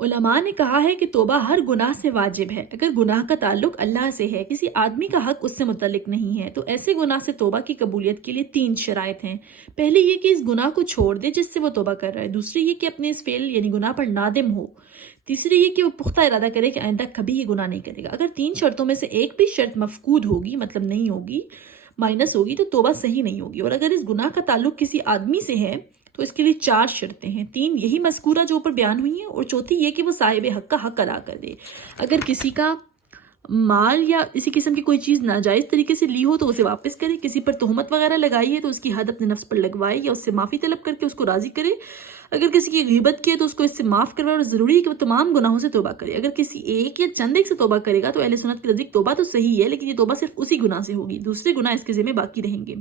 علماء نے کہا ہے کہ توبہ ہر گناہ سے واجب ہے۔ اگر گناہ کا تعلق اللہ سے ہے، کسی آدمی کا حق اس سے متعلق نہیں ہے، تو ایسے گناہ سے توبہ کی قبولیت کے لیے 3 شرائط ہیں۔ پہلی یہ کہ اس گناہ کو چھوڑ دے جس سے وہ توبہ کر رہا ہے۔ دوسری یہ کہ اپنے اس فعل یعنی گناہ پر نادم ہو۔ تیسری یہ کہ وہ پختہ ارادہ کرے کہ آئندہ کبھی یہ گناہ نہیں کرے گا۔ اگر 3 شرطوں میں سے ایک بھی شرط مفقود ہوگی، مطلب نہیں ہوگی، مائنس ہوگی، تو توبہ صحیح نہیں ہوگی۔ اور اگر اس گناہ کا تعلق کسی آدمی سے ہے تو اس کے لیے 4 شرطیں ہیں۔ 3 یہی مذکورہ جو اوپر بیان ہوئی ہیں، اور چوتھی یہ کہ وہ صاحب حق کا حق ادا کر دے۔ اگر کسی کا مال یا اسی قسم کی کوئی چیز ناجائز طریقے سے لی ہو تو اسے واپس کرے، کسی پر تہمت وغیرہ لگائی ہے تو اس کی حد اپنے نفس پر لگوائے یا اس سے معافی طلب کر کے اس کو راضی کرے۔ اگر کسی کی غیبت کی ہے تو اس کو اس سے معاف کروائے، اور ضروری ہے کہ وہ تمام گناہوں سے توبہ کرے۔ اگر کسی ایک یا چند ایک سے توبہ کرے گا تو اہل سنت کے نزدیک توبہ تو صحیح ہے، لیکن یہ توبہ صرف اسی گناہ سے ہوگی، دوسرے گناہ اس کے ذمہ باقی رہیں گے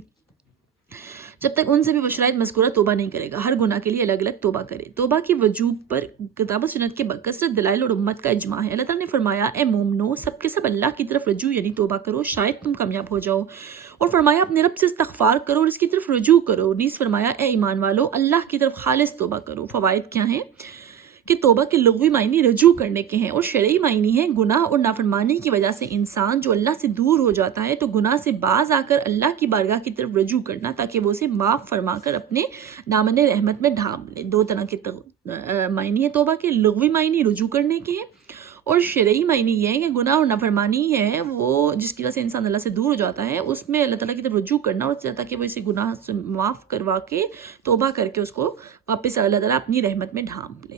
جب تک ان سے بھی بشرائط مذکورہ توبہ نہیں کرے گا۔ ہر گناہ کے لیے الگ الگ توبہ کرے۔ توبہ کی وجوب پر کتاب و سنت کے بکثرت دلائل اور امت کا اجماع ہے۔ اللہ تعالیٰ نے فرمایا، اے مومنو، سب کے سب اللہ کی طرف رجوع یعنی توبہ کرو، شاید تم کامیاب ہو جاؤ۔ اور فرمایا، اپنے رب سے استغفار کرو اور اس کی طرف رجوع کرو۔ نیز فرمایا، اے ایمان والو، اللہ کی طرف خالص توبہ کرو۔ فوائد کیا ہیں کہ توبہ کے لغوی معنی رجوع کرنے کے ہیں، اور شرعی معنی ہیں گناہ اور نافرمانی کی وجہ سے انسان جو اللہ سے دور ہو جاتا ہے تو گناہ سے باز آ کر اللہ کی بارگاہ کی طرف رجوع کرنا، تاکہ وہ اسے معاف فرما کر اپنے دامن رحمت میں ڈھانپ لے۔ 2 طرح کے معنی ہے توبہ کے، لغوی معنی رجوع کرنے کے ہیں، اور شرعی معنی یہ ہے کہ گناہ اور نافرمانی ہے وہ جس کی وجہ سے انسان اللہ سے دور ہو جاتا ہے، اس میں اللہ تعالیٰ کی طرف رجوع کرنا، اور تاکہ وہ اسے گناہ سے معاف کروا کے توبہ کر کے اس کو واپس اللہ تعالیٰ اپنی رحمت میں ڈھانپ لے۔